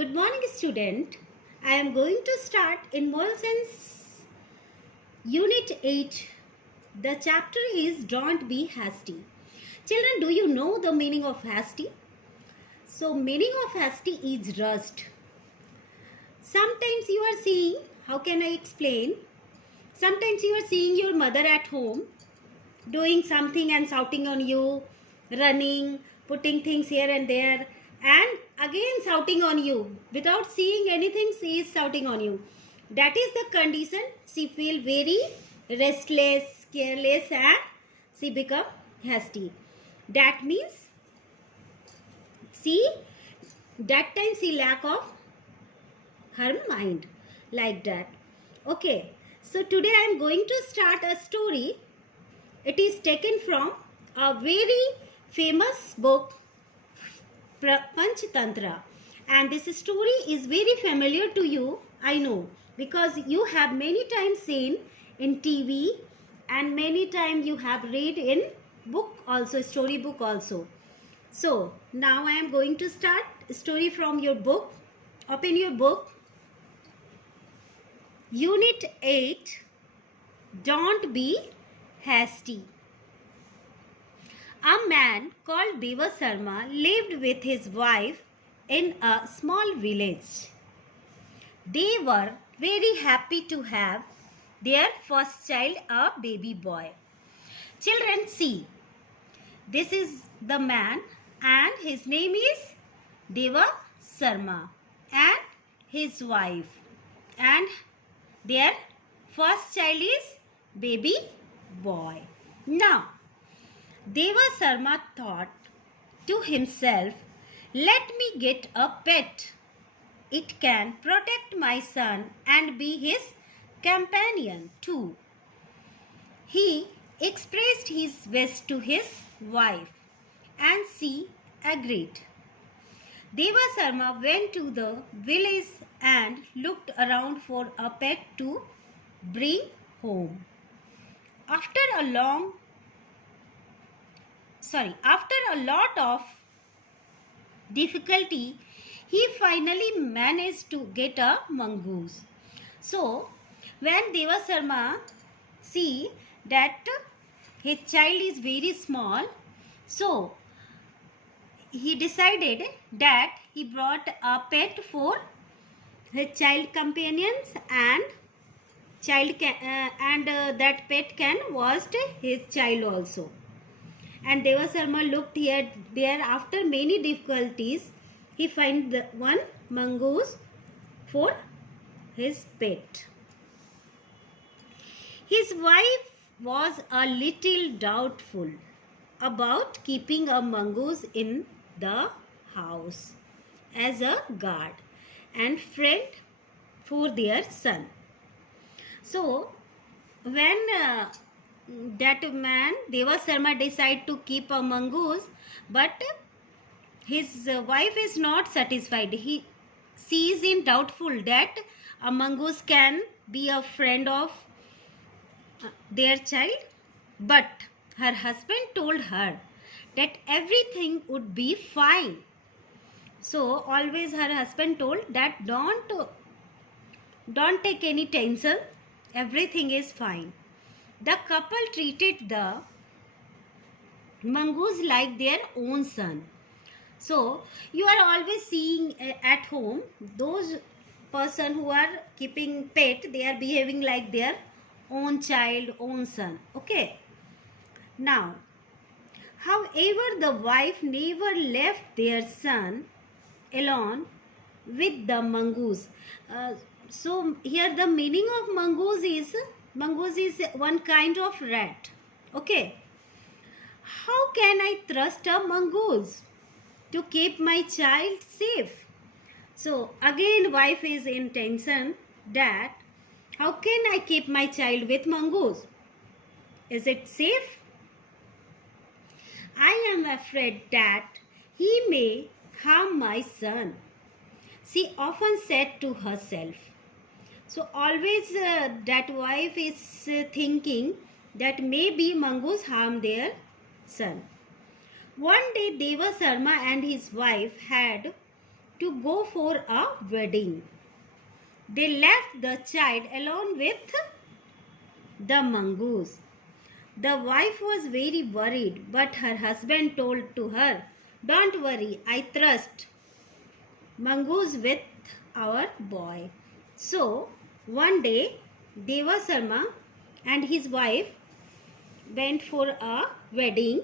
Good morning, student. I am going to start in moral sense unit 8. The chapter is Don't Be Hasty. Children, do you know the meaning of hasty? So, meaning of hasty is rust. Sometimes you are seeing, how can I explain? Sometimes you are seeing your mother at home doing something and shouting on you, running, putting things here and there, and again shouting on you. Without seeing anything, she is shouting on you. That is the condition. She feel very restless, careless, and she become hasty. That means that time she lack of her mind, like that. Okay, so today I am going to start a story. It is taken from a very famous book, Panchtantra, and this story is very familiar to you, I know, because you have many times seen in TV and many times you have read in book also, story book also. So now I am going to start a story from your book. Open your book. Unit 8. Don't be hasty. A man called Deva Sharma lived with his wife in a small village. They were very happy to have their first child, a baby boy. Children, see, this is the man and his name is Deva Sharma and his wife, and their first child is baby boy. Now, Deva Sharma thought to himself, let me get a pet. It can protect my son and be his companion too. He expressed his wish to his wife and she agreed. Deva Sharma went to the village and looked around for a pet to bring home. After a lot of difficulty, he finally managed to get a mongoose. So, when Deva Sharma see that his child is very small, so he decided that he brought a pet for his child companions, and that pet can wash his child also. And Deva Sharma looked here there. After many difficulties, he find one mongoose for his pet. His wife was a little doubtful about keeping a mongoose in the house as a guard and friend for their son. So, when that man Deva Sharma decided to keep a mongoose, but his wife is not satisfied. She is in doubtful that a mongoose can be a friend of their child, but her husband told her that everything would be fine. So always her husband told that don't take any tension, everything is fine. The couple treated the mongoose like their own son. So you are always seeing at home those person who are keeping pet, they are behaving like their own child, own son. Okay. Now, however, the wife never left their son alone with the mongoose. So here the meaning of mongoose is one kind of rat. Okay. How can I trust a mongoose to keep my child safe? So again wife is in tension that how can I keep my child with mongoose? Is it safe? I am afraid that he may harm my son, she often said to herself. So always that wife is thinking that maybe mongoose harm their son. One day Deva Sharma and his wife had to go for a wedding. They left the child alone with the mongoose. The wife was very worried, but her husband told to her, "Don't worry, I trust mongoose with our boy." So, one day, Deva Sharma and his wife went for a wedding,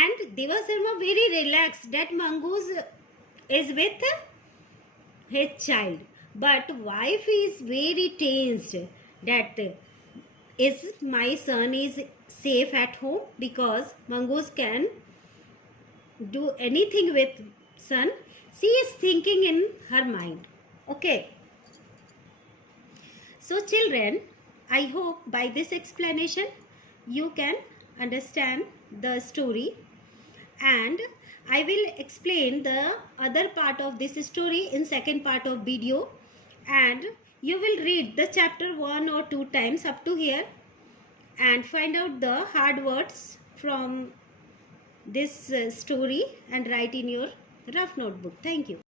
and Deva Sharma very relaxed that mongoose is with his child. But wife is very tensed that is my son is safe at home, because mongoose can do anything with son. She is thinking in her mind. Okay. So children, I hope by this explanation you can understand the story, and I will explain the other part of this story in second part of video, and you will read the chapter 1 or 2 times up to here and find out the hard words from this story and write in your rough notebook. Thank you.